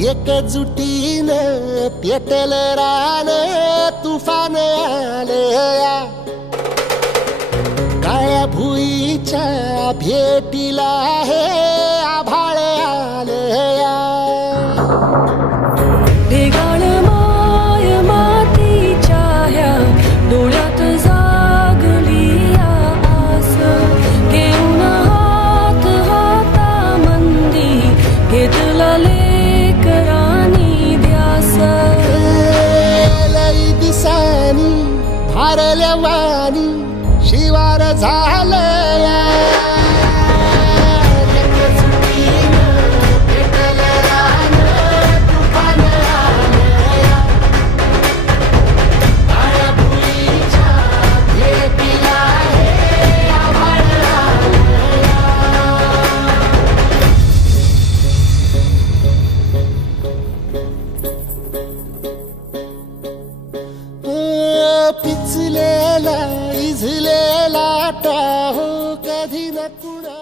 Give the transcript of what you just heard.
एकजुटीन पेटेल रान तुफान आले काळ्या भुईच्या भेटीला हे? भारल्या वाणी शिवार झालं पिचलेला इझलेला टाहो कधी न कुणा